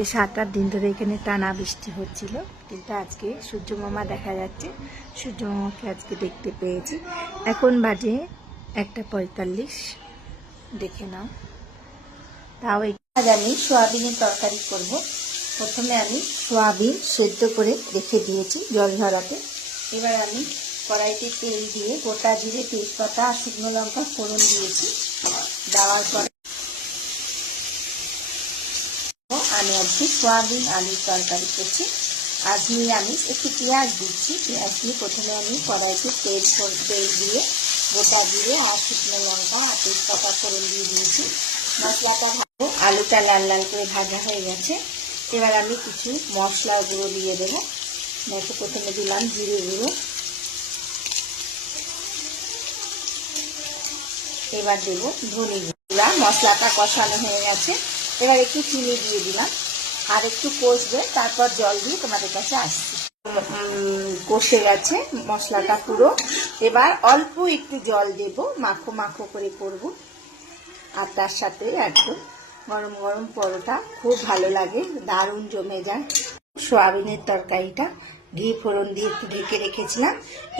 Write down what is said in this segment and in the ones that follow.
আজকে 7-8 দিন ধরে এখানে টানা বৃষ্টি হচ্ছিল, কিন্তু আজকে সূর্য মামা দেখা যাচ্ছে। সূর্য মামাকে আজকে দেখতে পেয়েছি। এখন বাজে 1:45। দেখে নাও। তাও আজ আমি সোয়াবিনের তরকারি করব। প্রথমে আমি সোয়াবিন সেদ্ধ করে রেখে দিয়েছি জল ঝরাতে। এবার আমি কড়াইতে তেল দিয়ে গোটা জিরে, তেজপাতা আর শুকনো লঙ্কা ফোড়ন দিয়েছি। দেওয়ার পরে আমি আজকে সোয়াবিন আলুর তরকারি করছি। আজ নিরামিষ, একটু পেঁয়াজ দিচ্ছি। পেঁয়াজ দিয়ে প্রথমে আমি কড়াইতে তেল দিয়ে গোটা জিরে আর শুকনো লঙ্কা আর তেজপাতা ফোড়ন দিয়ে দিয়েছি। মশলাটা ভাজবো। আলুটা লাল লাল করে ভাজা হয়ে গেছে। এবার আমি কিছু মশলা গুঁড়ো দিয়ে দেবো। প্রথমে দিলাম জিরে গুঁড়ো, এবার দেবো ধনে গুঁড়া। মশলাটা কষানো হয়ে গেছে। এবার একটু চিনি দিয়ে দিলাম, আর একটু কষবে, তারপর জল দিয়ে তোমাদের কাছে আসছি। কষে গেছে মশলাটা পুরো। এবার অল্প একটু জল দেব, মাখো মাখো করে করব। আর তার সাথে একদম গরম গরম পরোটা খুব ভালো লাগে, দারুণ জমে যায়। সোয়াবিনের তরকারিটা ঘি ফোড়ন দিয়ে একটু ঢেকে রেখেছিলাম।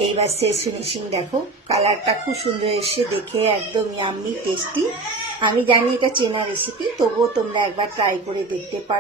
এইবার শেষ ফিনিশিং দেখো, কালারটা খুব সুন্দর এসে, দেখে একদম ইয়াম্মি টেস্টি। আমি জানি এটা চেনা রেসিপি, তবুও তোমরা একবার ট্রাই করে দেখতে পারো।